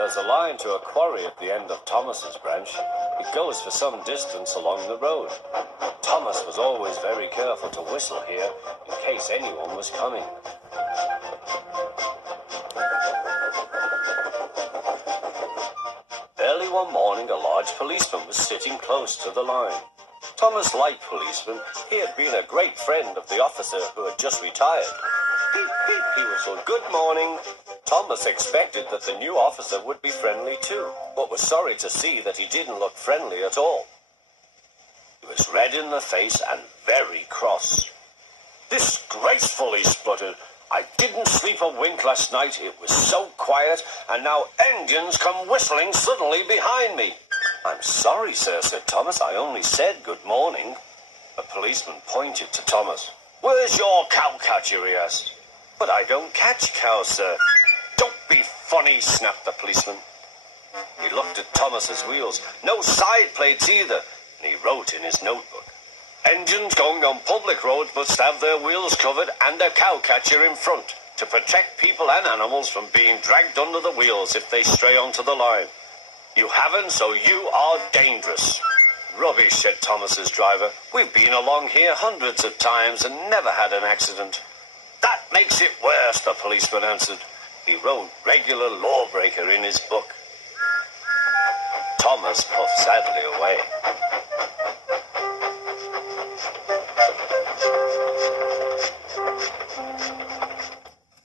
There's a line to a quarry at the end of Thomas's branch. It goes for some distance along the road. Thomas was always very careful to whistle here in case anyone was coming. Early one morning, a large policeman was sitting close to the line. Thomas liked policemen. He had been a great friend of the officer who had just retired. Peep, peep, he whistled, "Good morning." Thomas expected that the new officer would be friendly too, but was sorry to see that he didn't look friendly at all. He was red in the face and very cross. "Disgraceful," he spluttered. "I didn't sleep a wink last night. It was so quiet, and now engines come whistling suddenly behind me." "I'm sorry, sir," said Thomas. "I only said good morning." The policeman pointed to Thomas. "Where's your cowcatcher?" he asked. "But I don't catch cows, sir." "Don't be funny," snapped the policeman. He looked at Thomas's wheels. No side plates either, and he wrote in his notebook, "Engines going on public roads must have their wheels covered and a cowcatcher in front to protect people and animals from being dragged under the wheels if they stray onto the line. You haven't, so you are dangerous." "Rubbish," said Thomas's driver. "We've been along here hundreds of times and never had an accident." "That makes it worse," the policeman answered. He wrote "regular lawbreaker" in his book. Thomas puffed sadly away.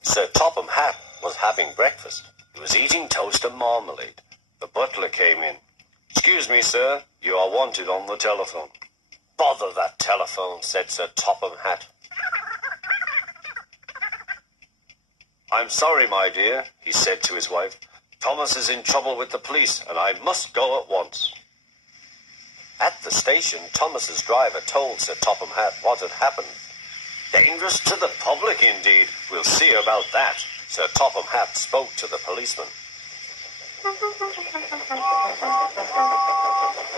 Sir Topham Hatt was having breakfast. He was eating toast and marmalade. The butler came in. "Excuse me, sir, you are wanted on the telephone." "Bother that telephone," said Sir Topham Hatt. "I'm sorry, my dear," he said to his wife. "Thomas is in trouble with the police, and I must go at once." At the station, Thomas's driver told Sir Topham Hatt what had happened. "Dangerous to the public, indeed. We'll see about that." Sir Topham Hatt spoke to the policeman.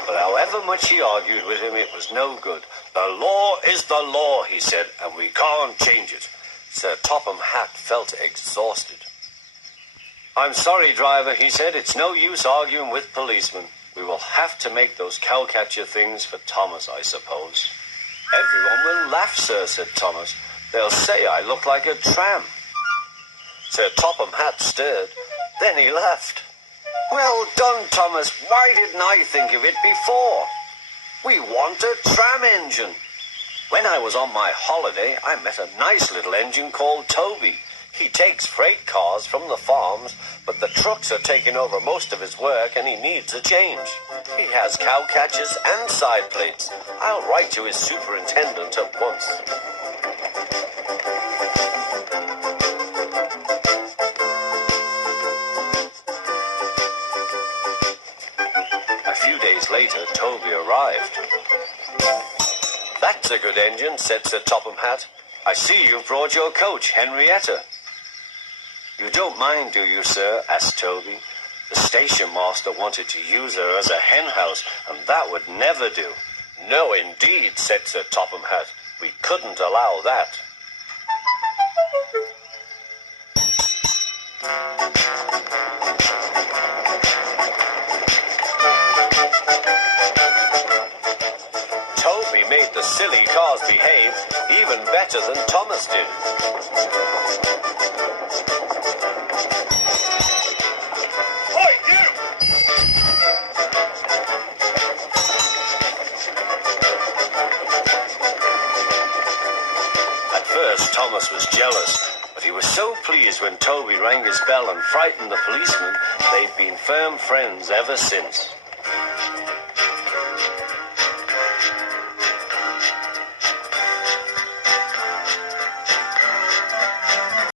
But however much he argued with him, it was no good. "The law is the law," he said, "and we can't change it." Sir Topham Hatt felt exhausted. "I'm sorry, driver," he said. "It's no use arguing with policemen. We will have to make those cowcatcher things for Thomas, I suppose." "Everyone will laugh, sir," said Thomas. "They'll say I look like a tramp." Sir Topham Hatt stared. Then he laughed. "Well done, Thomas. Why didn't I think of it before? We want a tram engine. When I was on my holiday, I met a nice little engine called Toby. He takes freight cars from the farms, but the trucks are taking over most of his work and he needs a change. He has cowcatchers and side plates. I'll write to his superintendent at once." A few days later, Toby arrived. "That's a good engine," said Sir Topham Hatt. "I see you've brought your coach, Henrietta." "You don't mind, do you, sir?" asked Toby. "The station master wanted to use her as a hen house, and that would never do." "No, indeed," said Sir Topham Hatt. "We couldn't allow that." Toby made the silly cars behave even better than Thomas did. "Oi, you!" At first, Thomas was jealous, but he was so pleased when Toby rang his bell and frightened the policeman, they've been firm friends ever since.